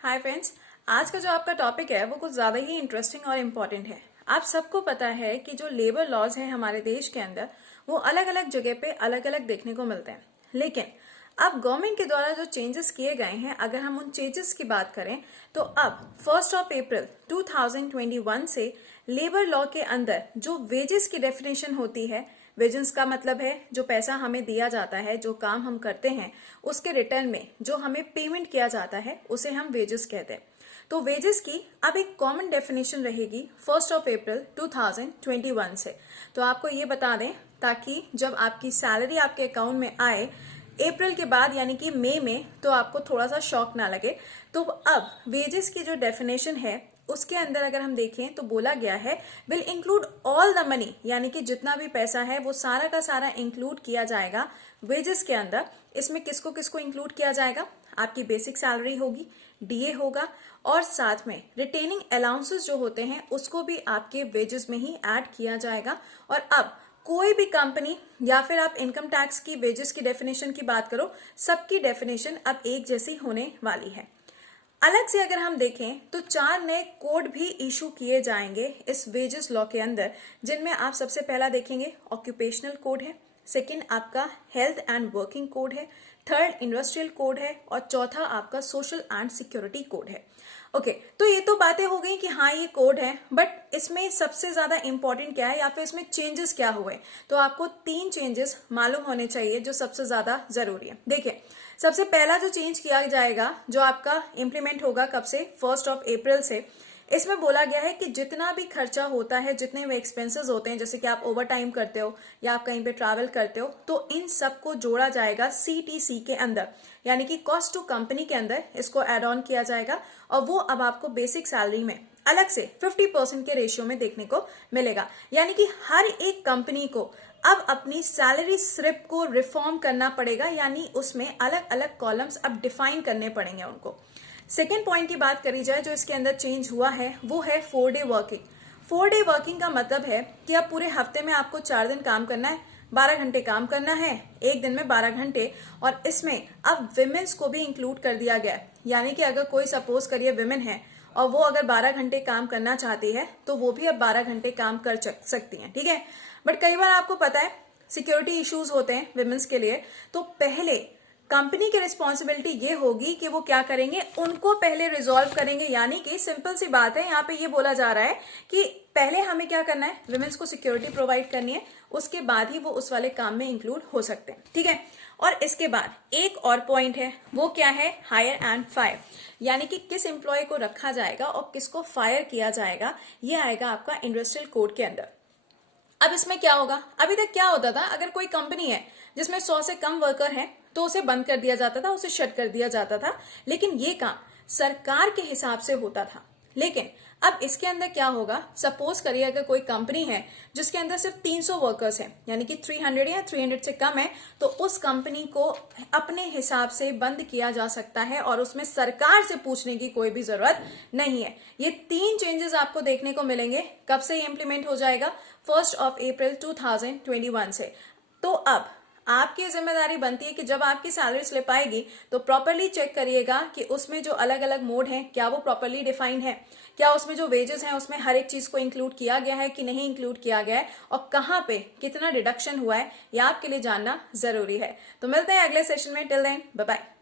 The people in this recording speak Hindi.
हाय फ्रेंड्स, आज का जो आपका टॉपिक है वो कुछ ज़्यादा ही इंटरेस्टिंग और इम्पॉर्टेंट है। आप सबको पता है कि जो लेबर लॉज हैं हमारे देश के अंदर वो अलग अलग जगह पे अलग अलग देखने को मिलते हैं। लेकिन अब गवर्नमेंट के द्वारा जो चेंजेस किए गए हैं, अगर हम उन चेंजेस की बात करें तो अब 1 अप्रैल 2021 से लेबर लॉ के अंदर जो वेजेस की डेफिनेशन होती है, वेजेस का मतलब है जो पैसा हमें दिया जाता है, जो काम हम करते हैं उसके रिटर्न में जो हमें पेमेंट किया जाता है उसे हम वेजेस कहते हैं। तो वेजेस की अब एक कॉमन डेफिनेशन रहेगी 1 अप्रैल 2021 से। तो आपको ये बता दें ताकि जब आपकी सैलरी आपके अकाउंट में आए अप्रैल के बाद यानी कि मई में, तो आपको थोड़ा सा शॉक ना लगे। तो अब वेजेस की जो डेफिनेशन है उसके अंदर अगर हम देखें तो बोला गया है will include all the money, यानी कि जितना भी पैसा है वो सारा का सारा इंक्लूड किया जाएगा वेजेस के अंदर। इसमें किसको किसको इंक्लूड किया जाएगा? आपकी बेसिक सैलरी होगी, डीए होगा और साथ में रिटेनिंग अलाउंसेस जो होते हैं उसको भी आपके वेजेस में ही ऐड किया जाएगा। और अब कोई भी कंपनी या फिर आप इनकम टैक्स की वेजेस की डेफिनेशन की बात करो, सबकी डेफिनेशन अब एक जैसी होने वाली है। अलग से अगर हम देखें तो 4 नए कोड भी इशू किए जाएंगे इस वेजेस लॉ के अंदर, जिनमें आप सबसे पहला देखेंगे ऑक्यूपेशनल कोड है, सेकंड आपका हेल्थ एंड वर्किंग कोड है, थर्ड इंडस्ट्रियल कोड है और चौथा आपका सोशल एंड सिक्योरिटी कोड है। ओके, तो ये तो बातें हो गई कि हाँ ये कोड है, बट इसमें सबसे ज्यादा इंपॉर्टेंट क्या है या फिर इसमें चेंजेस क्या हुए, तो आपको 3 चेंजेस मालूम होने चाहिए जो सबसे ज्यादा जरूरी है। देखिए, सबसे पहला जो चेंज किया जाएगा जो आपका इम्प्लीमेंट होगा कब से? 1 अप्रैल से। इसमें बोला गया है कि जितना भी खर्चा होता है, जितने भी एक्सपेंसेस होते हैं, जैसे कि आप ओवर टाइम करते हो या आप कहीं पे ट्रैवल करते हो, तो इन सबको जोड़ा जाएगा सीटीसी के अंदर, यानी कि कॉस्ट टू कंपनी के अंदर इसको एड ऑन किया जाएगा। और वो अब आपको बेसिक सैलरी में अलग से 50% के रेशियो में देखने को मिलेगा। यानी कि हर एक कंपनी को अब अपनी सैलरी स्लिप को रिफॉर्म करना पड़ेगा, यानी उसमें अलग अलग कॉलम्स अब डिफाइन करने पड़ेंगे उनको। सेकेंड पॉइंट की बात करी जाए जो इसके अंदर चेंज हुआ है वो है 4 डे वर्किंग। 4 डे वर्किंग का मतलब है कि अब पूरे हफ्ते में आपको 4 दिन काम करना है, 12 घंटे काम करना है, एक दिन में 12 घंटे। और इसमें अब विमेन्स को भी इंक्लूड कर दिया गया है, यानी कि अगर कोई सपोज करिए विमेन है और वो अगर 12 घंटे काम करना चाहती है तो वो भी अब 12 घंटे काम कर सकती हैं, ठीक है। बट कई बार आपको पता है सिक्योरिटी इश्यूज होते हैं विमेन्स के लिए, तो पहले कंपनी की रिस्पॉन्सिबिलिटी ये होगी कि वो क्या करेंगे, उनको पहले रिजॉल्व करेंगे। यानी कि सिंपल सी बात है, यहाँ पे ये बोला जा रहा है कि पहले हमें क्या करना है, विमेन्स को सिक्योरिटी प्रोवाइड करनी है, उसके बाद ही वो उस वाले काम में इंक्लूड हो सकते हैं, ठीक है। और इसके बाद एक और पॉइंट है, वो क्या है? हायर एंड फायर, यानी कि किस एम्प्लॉय को रखा जाएगा और किसको फायर किया जाएगा, ये आएगा आपका इंडस्ट्रियल कोड के अंदर। अब इसमें क्या होगा? अभी तक क्या होता था, अगर कोई कंपनी है जिसमें 100 से कम वर्कर हैं तो उसे बंद कर दिया जाता था, उसे शट कर दिया जाता था, लेकिन ये काम सरकार के हिसाब से होता था। लेकिन अब इसके अंदर क्या होगा, सपोज करिए अगर कोई कंपनी है जिसके अंदर सिर्फ 300 वर्कर्स हैं, यानी कि 300 या 300 से कम है, तो उस कंपनी को अपने हिसाब से बंद किया जा सकता है और उसमें सरकार से पूछने की कोई भी जरूरत नहीं है। ये 3 चेंजेस आपको देखने को मिलेंगे। कब से इंप्लीमेंट हो जाएगा? 1 अप्रैल 2021 से। तो अब आपकी जिम्मेदारी बनती है कि जब आपकी सैलरी स्लिप आएगी तो प्रॉपरली चेक करिएगा कि उसमें जो अलग अलग मोड हैं क्या वो प्रॉपरली डिफाइंड है, क्या उसमें जो वेजेस हैं उसमें हर एक चीज को इंक्लूड किया गया है कि नहीं इंक्लूड किया गया है, और कहाँ पे कितना डिडक्शन हुआ है, यह आपके लिए जानना जरूरी है। तो मिलते हैं अगले सेशन में। Till then bye bye.